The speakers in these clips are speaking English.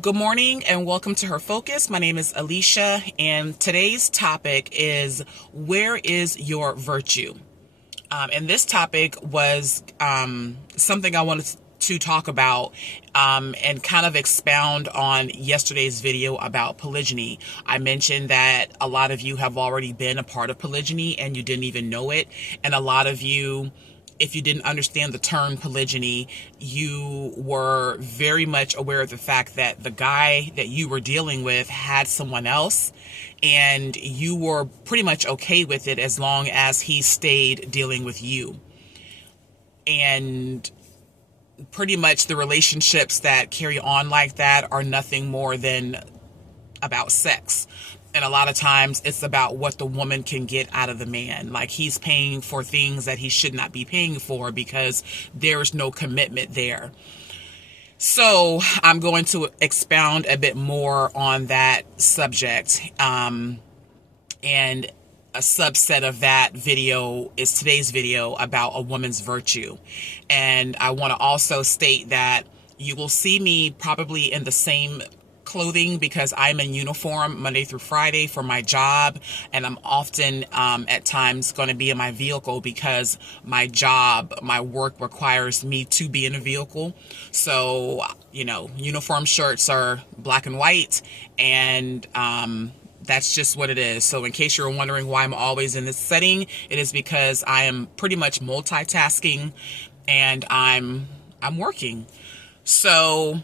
Good morning and welcome to Her Focus. My name is Alicia, and today's topic is, where is your virtue? And this topic was something I wanted to talk about and kind of expound on yesterday's video about polygyny. I mentioned that a lot of you have already been a part of polygyny and you didn't even know it. And a lot of you, if you didn't understand the term polygyny, you were very much aware of the fact that the guy that you were dealing with had someone else, and you were pretty much okay with it as long as he stayed dealing with you. And pretty much the relationships that carry on like that are nothing more than about sex. And a lot of times it's about what the woman can get out of the man. Like, he's paying for things that he should not be paying for because there's no commitment there. So I'm going to expound a bit more on that subject. And a subset of that video is today's video about a woman's virtue. And I want to also state that you will see me probably in the same clothing because I'm in uniform Monday through Friday for my job, and I'm often at times going to be in my vehicle because my job, my work requires me to be in a vehicle. So, uniform shirts are black and white, and that's just what it is. So in case you're wondering why I'm always in this setting, it is because I am pretty much multitasking and I'm working. So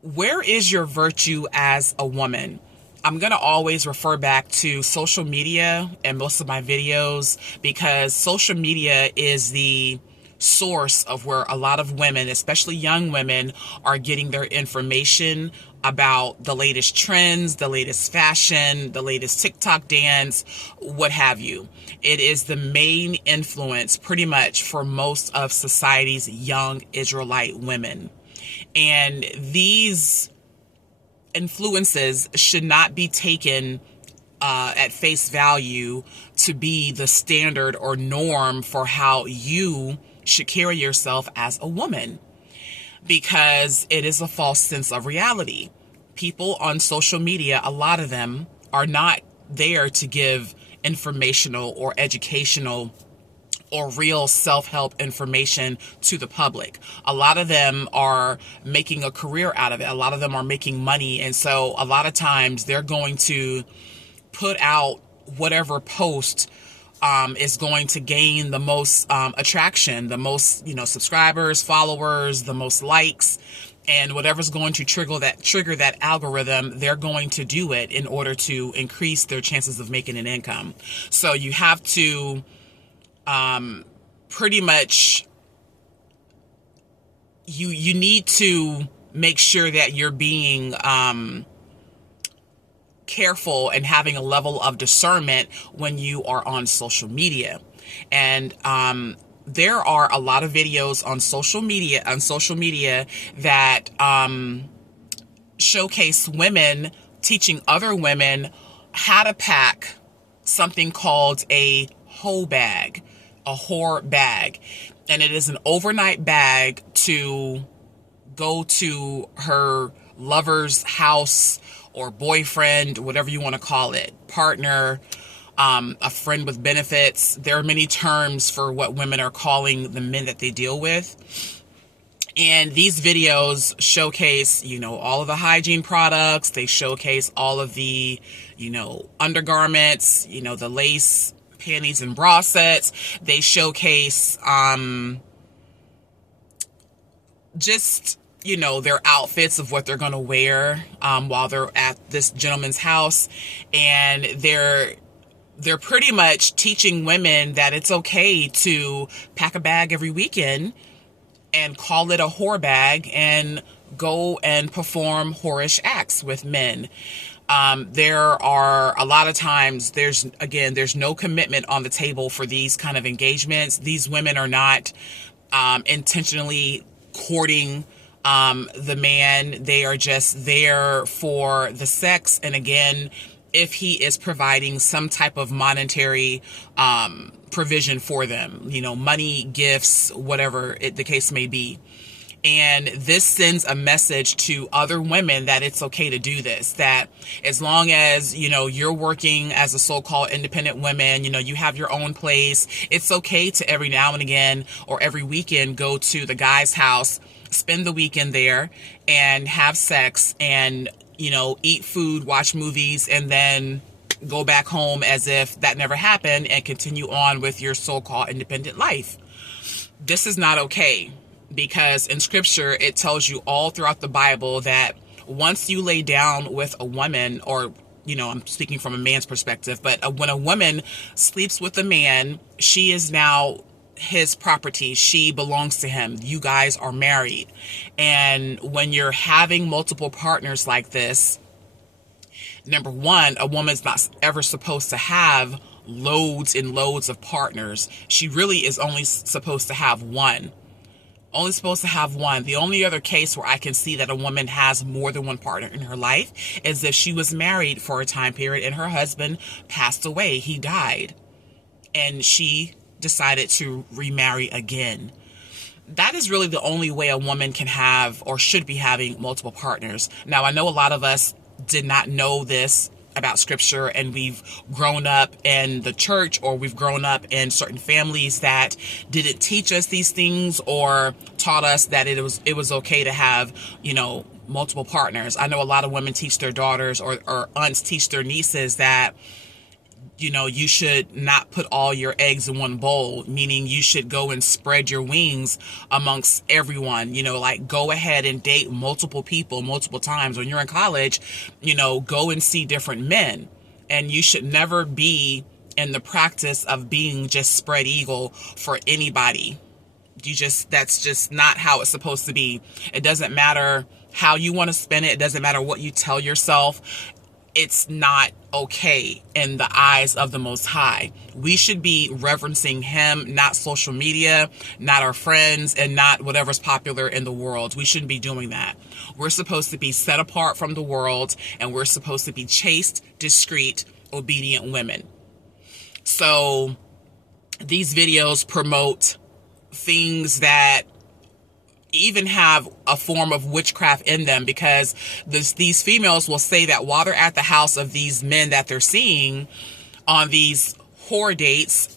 where is your virtue as a woman? I'm going to always refer back to social media and most of my videos because social media is the source of where a lot of women, especially young women, are getting their information about the latest trends, the latest fashion, the latest TikTok dance, what have you. It is the main influence pretty much for most of society's young Israelite women. And these influences should not be taken at face value to be the standard or norm for how you should carry yourself as a woman, because it is a false sense of reality. People on social media, a lot of them are not there to give informational or educational or real self-help information to the public. A lot of them are making a career out of it. A lot of them are making money. And so a lot of times they're going to put out whatever post is going to gain the most attraction, the most, subscribers, followers, the most likes, and whatever's going to trigger that algorithm, they're going to do it in order to increase their chances of making an income. So you have to pretty much, you need to make sure that you're being careful and having a level of discernment when you are on social media. And there are a lot of videos on social media that showcase women teaching other women how to pack something called a hoe bag, a whore bag. And it is an overnight bag to go to her lover's house or boyfriend, whatever you want to call it, partner, a friend with benefits. There are many terms for what women are calling the men that they deal with. And these videos showcase, all of the hygiene products. They showcase all of the, undergarments, the lace, panties, and bra sets. They showcase just, their outfits of what they're going to wear while they're at this gentleman's house. And they're pretty much teaching women that it's okay to pack a bag every weekend and call it a whore bag and go and perform whorish acts with men. There are a lot of times there's no commitment on the table for these kind of engagements. These women are not intentionally courting the man. They are just there for the sex. And again, if he is providing some type of monetary provision for them, money, gifts, whatever the case may be. And this sends a message to other women that it's okay to do this, that as long as, you're working as a so-called independent woman, you have your own place, it's okay to every now and again or every weekend go to the guy's house, spend the weekend there and have sex and, eat food, watch movies, and then go back home as if that never happened and continue on with your so-called independent life. This is not okay. Because in scripture, it tells you all throughout the Bible that once you lay down with a woman, or, I'm speaking from a man's perspective, but when a woman sleeps with a man, she is now his property. She belongs to him. You guys are married. And when you're having multiple partners like this, number one, a woman's not ever supposed to have loads and loads of partners. She really is only supposed to have one. Only supposed to have one. The only other case where I can see that a woman has more than one partner in her life is if she was married for a time period and her husband passed away. He died. And she decided to remarry again. That is really the only way a woman can have or should be having multiple partners. Now, I know a lot of us did not know this about scripture, and we've grown up in the church, or we've grown up in certain families that didn't teach us these things or taught us that it was okay to have, multiple partners. I know a lot of women teach their daughters or aunts teach their nieces that, you should not put all your eggs in one bowl, meaning you should go and spread your wings amongst everyone, like go ahead and date multiple people multiple times. When you're in college, go and see different men, and you should never be in the practice of being just spread eagle for anybody. That's just not how it's supposed to be. It doesn't matter how you want to spend it. It doesn't matter what you tell yourself. It's not okay in the eyes of the Most High. We should be reverencing him, not social media, not our friends, and not whatever's popular in the world. We shouldn't be doing that. We're supposed to be set apart from the world, and we're supposed to be chaste, discreet, obedient women. So these videos promote things that even have a form of witchcraft in them, because these females will say that while they're at the house of these men that they're seeing on these whore dates,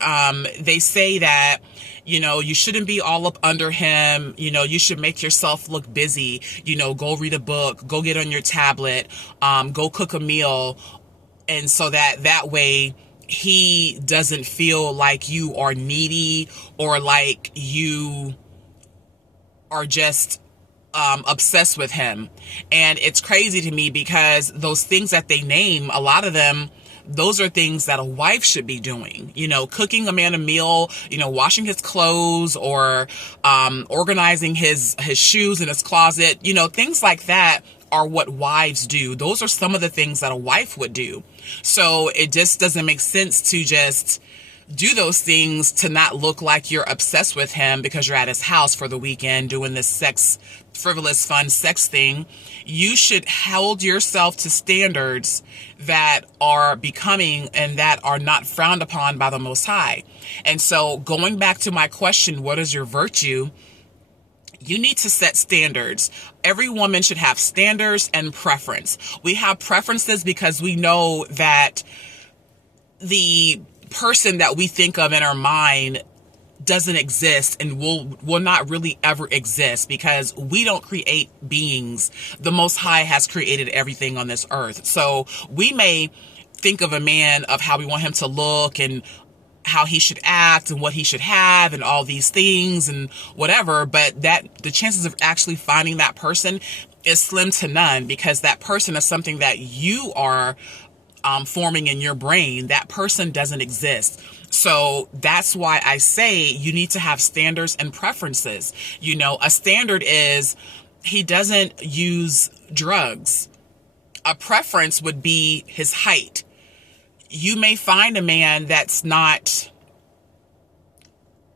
they say that, you shouldn't be all up under him. You should make yourself look busy, go read a book, go get on your tablet, go cook a meal. And so that way he doesn't feel like you are needy or like you are just obsessed with him. And it's crazy to me because those things that they name, a lot of them, those are things that a wife should be doing. Cooking a man a meal, washing his clothes, or organizing his shoes in his closet. Things like that are what wives do. Those are some of the things that a wife would do. So it just doesn't make sense to just do those things to not look like you're obsessed with him because you're at his house for the weekend doing this frivolous, fun sex thing. You should hold yourself to standards that are becoming and that are not frowned upon by the Most High. And so going back to my question, what is your virtue? You need to set standards. Every woman should have standards and preference. We have preferences because we know that the person that we think of in our mind doesn't exist and will not really ever exist, because we don't create beings. The Most High has created everything on this earth. So we may think of a man of how we want him to look and how he should act and what he should have and all these things and whatever, but that the chances of actually finding that person is slim to none, because that person is something that you are forming in your brain. That person doesn't exist. So that's why I say you need to have standards and preferences. A standard is he doesn't use drugs. A preference would be his height. You may find a man that's not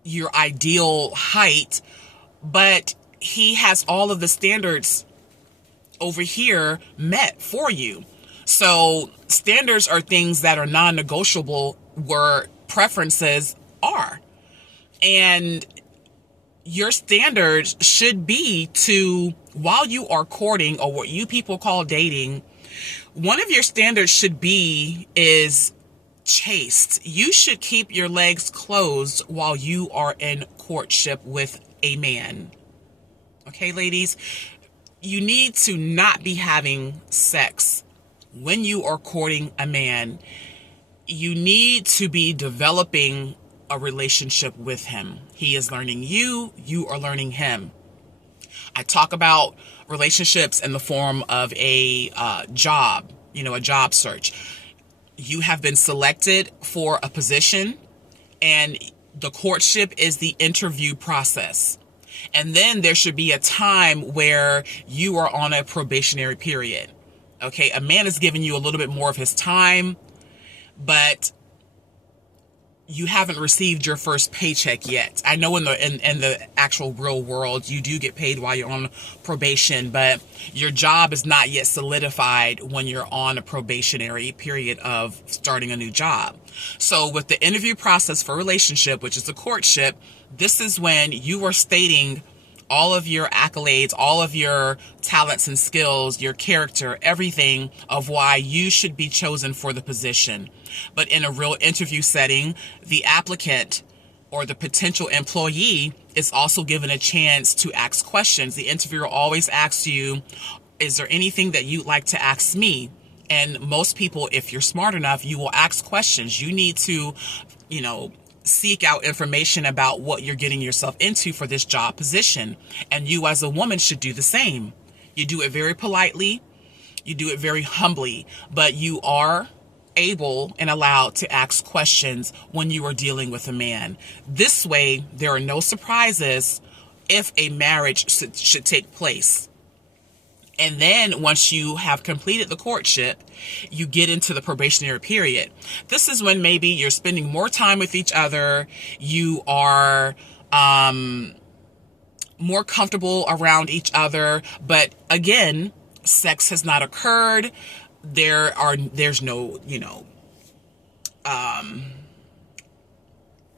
your ideal height, but he has all of the standards over here met for you. So standards are things that are non-negotiable, where preferences are. And your standards should be to, while you are courting, or what you people call dating, one of your standards should be is chaste. You should keep your legs closed while you are in courtship with a man. Okay, ladies, you need to not be having sex when you are courting a man. You need to be developing a relationship with him. He is learning you, you are learning him. I talk about relationships in the form of a job, a job search. You have been selected for a position, and the courtship is the interview process. And then there should be a time where you are on a probationary period. Okay, a man is giving you a little bit more of his time, but you haven't received your first paycheck yet. I know in the actual real world, you do get paid while you're on probation, but your job is not yet solidified when you're on a probationary period of starting a new job. So with the interview process for relationship, which is the courtship, this is when you are stating all of your accolades, all of your talents and skills, your character, everything of why you should be chosen for the position. But in a real interview setting, the applicant or the potential employee is also given a chance to ask questions. The interviewer always asks you, is there anything that you'd like to ask me? And most people, if you're smart enough, you will ask questions. You need to, seek out information about what you're getting yourself into for this job position. And you as a woman should do the same. You do it very politely. You do it very humbly, but you are able and allowed to ask questions when you are dealing with a man. This way, there are no surprises if a marriage should take place. And then once you have completed the courtship, you get into the probationary period. This is when maybe you're spending more time with each other. You are more comfortable around each other. But again, sex has not occurred. There's no,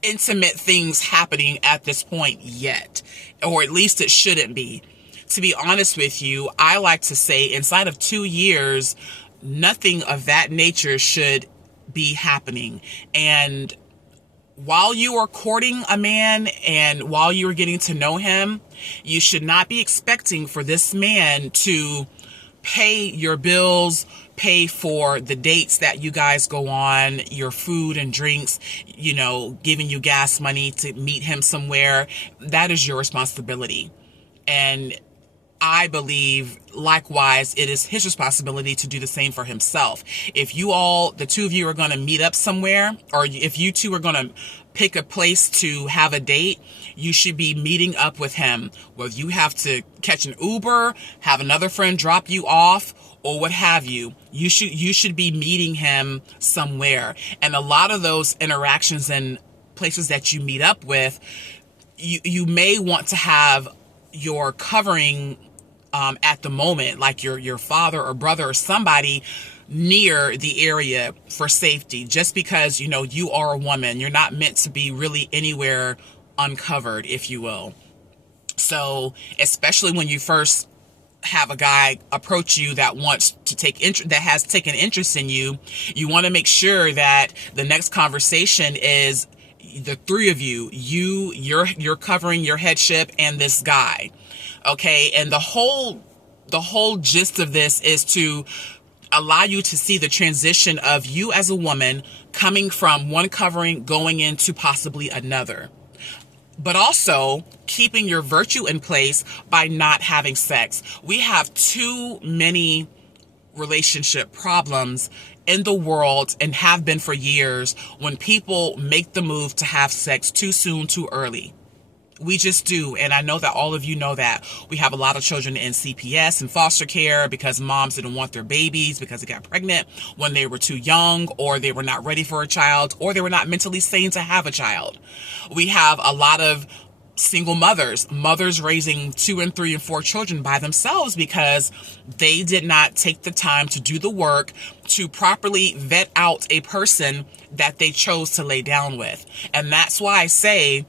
intimate things happening at this point yet, or at least it shouldn't be. To be honest with you, I like to say inside of 2 years, nothing of that nature should be happening. And while you are courting a man and while you are getting to know him, you should not be expecting for this man to pay your bills, pay for the dates that you guys go on, your food and drinks, giving you gas money to meet him somewhere. That is your responsibility. And I believe, likewise, it is his responsibility to do the same for himself. If the two of you are going to meet up somewhere, or if you two are going to pick a place to have a date, you should be meeting up with him. Whether you have to catch an Uber, have another friend drop you off, or what have you, you should be meeting him somewhere. And a lot of those interactions and places that you meet up with, you may want to have your covering at the moment, like your father or brother or somebody near the area for safety, just because, you are a woman. You're not meant to be really anywhere uncovered, if you will. So, especially when you first have a guy approach you that wants to that has taken interest in you, you want to make sure that the next conversation is the three of you're covering your headship and this guy. Okay. And the whole gist of this is to allow you to see the transition of you as a woman coming from one covering going into possibly another, but also keeping your virtue in place by not having sex. We have too many relationship problems in the world, and have been for years, when people make the move to have sex too soon, too early. We just do. And I know that all of you know that. We have a lot of children in CPS and foster care because moms didn't want their babies because they got pregnant when they were too young, or they were not ready for a child, or they were not mentally sane to have a child. We have a lot of single mothers raising 2 and 3 and 4 children by themselves because they did not take the time to do the work to properly vet out a person that they chose to lay down with. And that's why I say,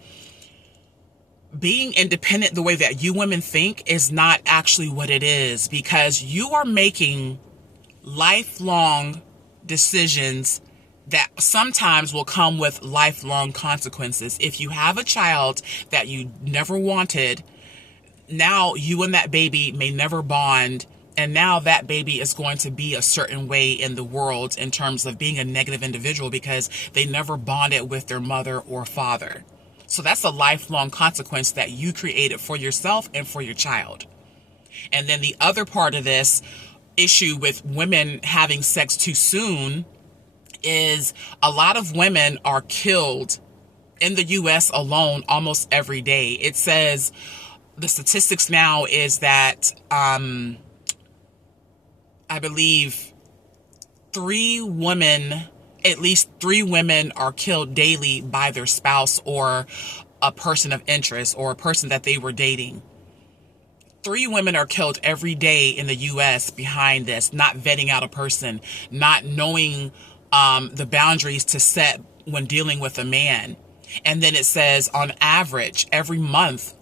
being independent the way that you women think is not actually what it is, because you are making lifelong decisions that sometimes will come with lifelong consequences. If you have a child that you never wanted, now you and that baby may never bond, and now that baby is going to be a certain way in the world in terms of being a negative individual because they never bonded with their mother or father. So that's a lifelong consequence that you created for yourself and for your child. And then the other part of this issue with women having sex too soon is a lot of women are killed in the U.S. alone almost every day. It says the statistics now is that I believe at least three women are killed daily by their spouse or a person of interest or a person that they were dating. 3 women are killed every day in the U.S. behind this, not vetting out a person, not knowing the boundaries to set when dealing with a man. And then it says on average, every month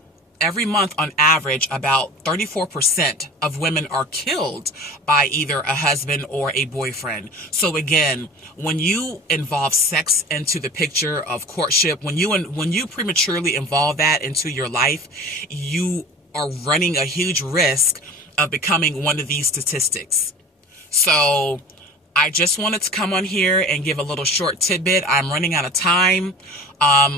on average, about 34% of women are killed by either a husband or a boyfriend. So again, when you involve sex into the picture of courtship, when you prematurely involve that into your life, you are running a huge risk of becoming one of these statistics. So I just wanted to come on here and give a little short tidbit. I'm running out of time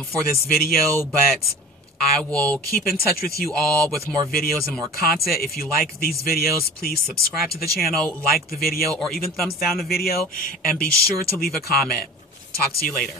for this video, but I will keep in touch with you all with more videos and more content. If you like these videos, please subscribe to the channel, like the video, or even thumbs down the video, and be sure to leave a comment. Talk to you later.